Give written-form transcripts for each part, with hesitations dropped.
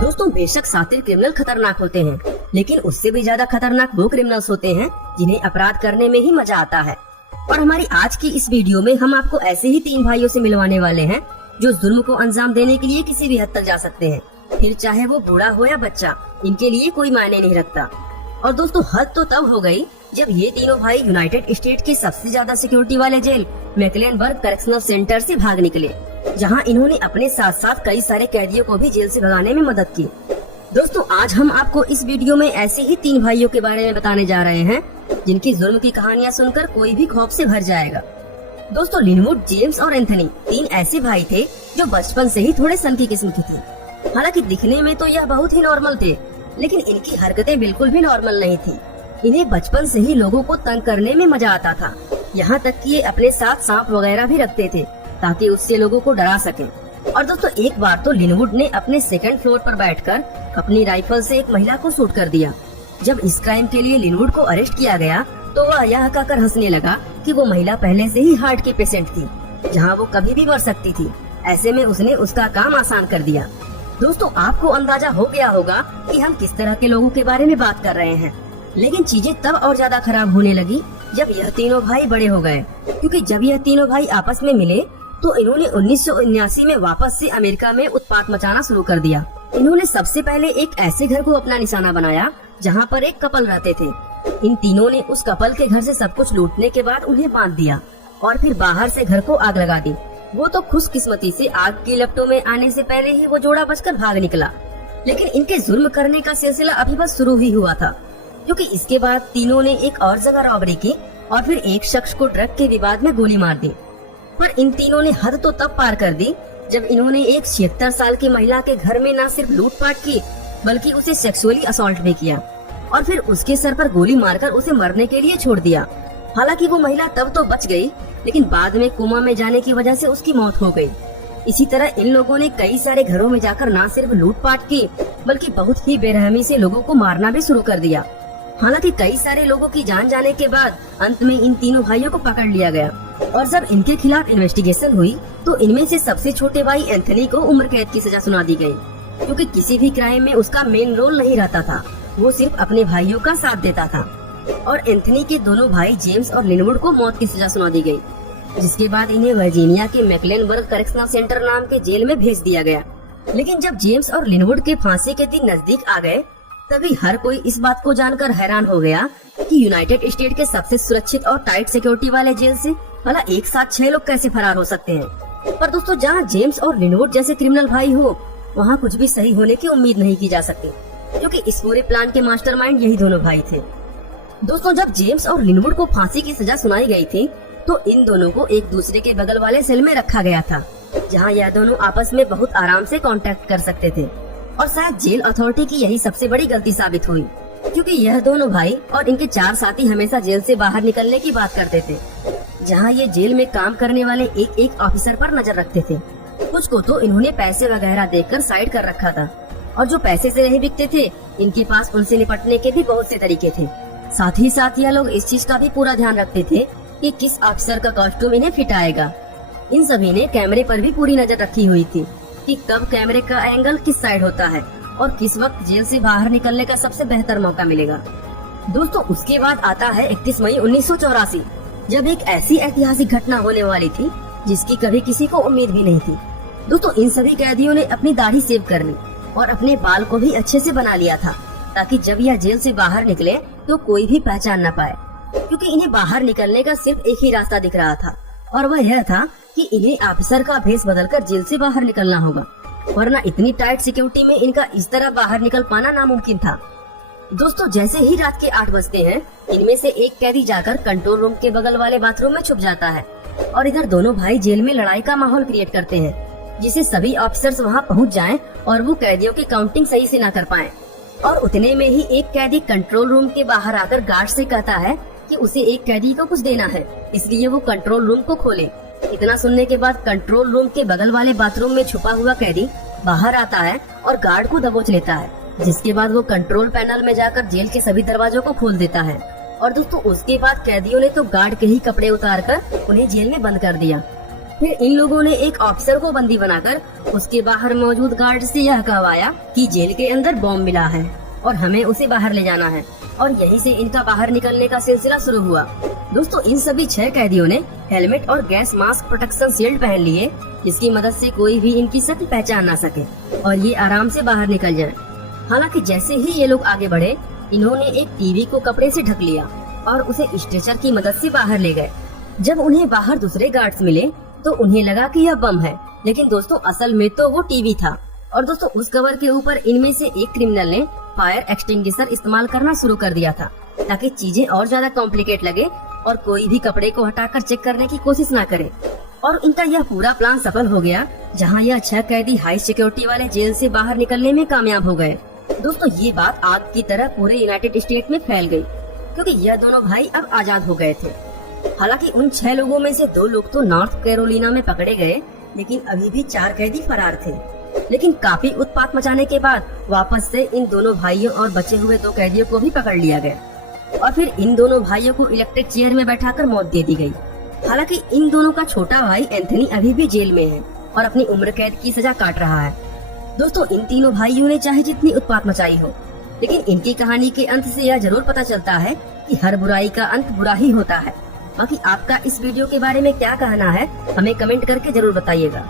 दोस्तों बेशक शातिर क्रिमिनल खतरनाक होते हैं, लेकिन उससे भी ज्यादा खतरनाक वो क्रिमिनल्स होते हैं जिन्हें अपराध करने में ही मजा आता है। और हमारी आज की इस वीडियो में हम आपको ऐसे ही 3 भाइयों से मिलवाने वाले हैं जो जुल्म को अंजाम देने के लिए किसी भी हद तक जा सकते हैं, फिर चाहे वो बूढ़ा हो या बच्चा, इनके लिए कोई मायने नहीं रखता। और दोस्तों हद तो तब हो गई जब ये तीनों भाई यूनाइटेड स्टेट के सबसे ज्यादा सिक्योरिटी वाले जेल मैकलेनबर्ग करेक्शनल सेंटर से भाग निकले, जहां इन्होंने अपने साथ साथ कई सारे कैदियों को भी जेल से भगाने में मदद की। दोस्तों आज हम आपको इस वीडियो में ऐसे ही 3 भाइयों के बारे में बताने जा रहे हैं जिनकी जुल्म की कहानियां सुनकर कोई भी खौफ से भर जाएगा। दोस्तों लिनवुड, जेम्स और एंथनी 3 ऐसे भाई थे जो बचपन से ही थोड़े सन की किस्म की थे। हालांकि दिखने में तो यह बहुत ही नॉर्मल थे, लेकिन इनकी हरकतें बिल्कुल भी नॉर्मल नहीं थी। इन्हें बचपन से ही लोगों को तंग करने में मजा आता था, यहाँ तक कि ये अपने साथ सांप वगैरह भी रखते थे ताकि उससे लोगों को डरा सकें। और दोस्तों एक बार तो लिनवुड ने अपने 2nd फ्लोर पर बैठकर अपनी राइफल से एक महिला को शूट कर दिया। जब इस क्राइम के लिए लिनवुड को अरेस्ट किया गया तो वह यह कहकर हंसने लगा कि वो महिला पहले से ही हार्ट की पेशेंट थी, जहां वो कभी भी मर सकती थी। ऐसे में उसने उसका काम आसान कर दिया। दोस्तों आपको अंदाजा हो गया होगा कि हम किस तरह के लोगों के बारे में बात कर रहे हैं, लेकिन चीजें तब और ज्यादा खराब होने लगी जब यह तीनों भाई बड़े हो गए। क्योंकि जब यह तीनों भाई आपस में मिले तो इन्होंने 1979 में वापस से अमेरिका में उत्पात मचाना शुरू कर दिया। इन्होंने सबसे पहले एक ऐसे घर को अपना निशाना बनाया जहां पर एक कपल रहते थे। इन तीनों ने उस कपल के घर से सब कुछ लूटने के बाद उन्हें बांध दिया और फिर बाहर से घर को आग लगा दी। वो तो खुशकिस्मती से आग की लपटों में आने से पहले ही वो जोड़ा बचकर भाग निकला, लेकिन इनके जुल्म करने का सिलसिला अभी बस शुरू ही हुआ था। क्योंकि इसके बाद तीनों ने एक और जगह रॉबरी की और फिर एक शख्स को ड्रग के विवाद में गोली मार दी। पर इन तीनों ने हद तो तब पार कर दी जब इन्होंने एक 76 साल की महिला के घर में न सिर्फ लूटपाट की बल्कि उसे सेक्सुअली असॉल्ट भी किया और फिर उसके सर पर गोली मारकर उसे मरने के लिए छोड़ दिया। हालांकि वो महिला तब तो बच गई, लेकिन बाद में कोमा में जाने की वजह से उसकी मौत हो गई। इसी तरह इन लोगों ने कई सारे घरों में जाकर न सिर्फ लूटपाट की बल्कि बहुत ही बेरहमी से लोगों को मारना भी शुरू कर दिया। हालांकि कई सारे लोगों की जान जाने के बाद अंत में इन तीनों भाइयों को पकड़ लिया गया और जब इनके खिलाफ इन्वेस्टिगेशन हुई तो इनमें से सबसे छोटे भाई एंथनी को उम्र कैद की सजा सुना दी गई, क्योंकि किसी भी क्राइम में उसका मेन रोल नहीं रहता था, वो सिर्फ अपने भाइयों का साथ देता था। और एंथनी के दोनों भाई जेम्स और लिनवुड को मौत की सजा सुना दी गई, जिसके बाद इन्हें वर्जीनिया के मैकलेनबर्ग करेक्शनल सेंटर नाम के जेल में भेज दिया गया। लेकिन जब जेम्स और लिनवुड के फांसी के दिन नजदीक आ गए तभी हर कोई इस बात को जानकर हैरान हो गया कि यूनाइटेड स्टेट के सबसे सुरक्षित और टाइट सिक्योरिटी वाले जेल से भला एक साथ 6 लोग कैसे फरार हो सकते हैं। पर दोस्तों जहाँ जेम्स और लिनवुड जैसे क्रिमिनल भाई हो वहाँ कुछ भी सही होने की उम्मीद नहीं की जा सकती, क्योंकि इस पूरे प्लान के मास्टरमाइंड यही दोनों भाई थे। दोस्तों जब जेम्स और लिनवुड को फांसी की सजा सुनाई गई थी तो इन दोनों को एक दूसरे के बगल वाले सेल में रखा गया था, जहाँ यह दोनों आपस में बहुत आराम से कांटेक्ट कर सकते थे। और शायद जेल अथॉरिटी की यही सबसे बड़ी गलती साबित हुई, क्योंकि यह दोनों भाई और इनके 4 साथी हमेशा जेल से बाहर निकलने की बात करते थे, जहां ये जेल में काम करने वाले एक ऑफिसर पर नजर रखते थे। कुछ को तो इन्होंने पैसे वगैरह देकर साइड कर रखा था, और जो पैसे से नहीं बिकते थे इनके पास उनसे निपटने के भी बहुत से तरीके थे। साथ ही साथ यह लोग इस चीज का भी पूरा ध्यान रखते थे कि किस ऑफिसर का कॉस्ट्यूम इन्हें फिट आएगा। इन सभी ने कैमरे पर भी पूरी नजर रखी हुई थी कि कब कैमरे का एंगल किस साइड होता है और किस वक्त जेल से बाहर निकलने का सबसे बेहतर मौका मिलेगा। दोस्तों उसके बाद आता है 31 मई 1984, जब एक ऐसी ऐतिहासिक घटना होने वाली थी जिसकी कभी किसी को उम्मीद भी नहीं थी। दोस्तों इन सभी कैदियों ने अपनी दाढ़ी सेव कर ली और अपने बाल को भी अच्छे से बना लिया था, ताकि जब यह जेल से बाहर निकले तो कोई भी पहचान न पाए, क्योंकि इन्हें बाहर निकलने का सिर्फ एक ही रास्ता दिख रहा था, और वह यह था कि इन्हें ऑफिसर का भेष बदलकर जेल से बाहर निकलना होगा, वरना इतनी टाइट सिक्योरिटी में इनका इस तरह बाहर निकल पाना नामुमकिन था। दोस्तों जैसे ही रात के 8 बजते हैं, इनमें से एक कैदी जाकर कंट्रोल रूम के बगल वाले बाथरूम में छुप जाता है और इधर दोनों भाई जेल में लड़ाई का माहौल क्रिएट करते हैं, जिससे सभी ऑफिसर्स वहां पहुंच जाएं और वो कैदियों की काउंटिंग सही से न कर पाएं। और उतने में ही एक कैदी कंट्रोल रूम के बाहर आकर गार्ड से कहता है कि उसे एक कैदी को कुछ देना है, इसलिए वो कंट्रोल रूम को खोले। इतना सुनने के बाद कंट्रोल रूम के बगल वाले बाथरूम में छुपा हुआ कैदी बाहर आता है और गार्ड को दबोच लेता है, जिसके बाद वो कंट्रोल पैनल में जाकर जेल के सभी दरवाजों को खोल देता है। और दोस्तों उसके बाद कैदियों ने तो गार्ड के ही कपड़े उतारकर उन्हें जेल में बंद कर दिया। फिर इन लोगों ने एक ऑफिसर को बंदी बनाकर उसके बाहर मौजूद गार्ड से यह कहवाया कि जेल के अंदर बॉम्ब मिला है और हमें उसे बाहर ले जाना है, और यहीं से इनका बाहर निकलने का सिलसिला शुरू हुआ। दोस्तों, इन सभी 6 कैदियों ने हेलमेट और गैस मास्क प्रोटेक्शन शील्ड पहन लिए, जिसकी मदद से कोई भी इनकी शक्ल पहचान ना सके और ये आराम से बाहर निकल जाए। हालांकि जैसे ही ये लोग आगे बढ़े, इन्होंने एक टीवी को कपड़े से ढक लिया और उसे स्ट्रेचर की मदद से बाहर ले गए। जब उन्हें बाहर दूसरे गार्ड्स मिले तो उन्हें लगा कि यह बम है, लेकिन दोस्तों असल में तो वो टीवी था। और दोस्तों उस कवर के ऊपर इनमें से एक क्रिमिनल ने फायर एक्सटिंग्विशर इस्तेमाल करना शुरू कर दिया था, ताकि चीजें और ज्यादा कॉम्प्लिकेट लगे और कोई भी कपड़े को हटाकर चेक करने की कोशिश ना करे। और इनका यह पूरा प्लान सफल हो गया, जहां यह 6 कैदी हाई सिक्योरिटी वाले जेल से बाहर निकलने में कामयाब हो गए। दोस्तों ये बात आग की तरह पूरे यूनाइटेड स्टेट में फैल गई, क्योंकि यह दोनों भाई अब आजाद हो गए थे। हालांकि उन 6 लोगों में से 2 लोग तो नॉर्थ कैरोलिना में पकड़े गए, लेकिन अभी भी 4 कैदी फरार थे। लेकिन काफी उत्पात मचाने के बाद वापस से इन दोनों भाइयों और बचे हुए 2 कैदियों को भी पकड़ लिया गया और फिर इन दोनों भाइयों को इलेक्ट्रिक चेयर में बैठाकर मौत दे दी गई। हालांकि इन दोनों का छोटा भाई एंथनी अभी भी जेल में है और अपनी उम्र कैद की सजा काट रहा है। दोस्तों इन तीनों भाइयों ने चाहे जितनी उत्पात मचाई हो, लेकिन इनकी कहानी के अंत से यह जरूर पता चलता है कि हर बुराई का अंत बुरा ही होता है। बाकी आपका इस वीडियो के बारे में क्या कहना है, हमें कमेंट करके जरूर बताइएगा।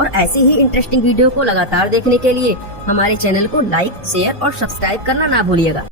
और ऐसे ही इंटरेस्टिंग वीडियो को लगातार देखने के लिए हमारे चैनल को लाइक, शेयर और सब्सक्राइब करना ना भूलिएगा।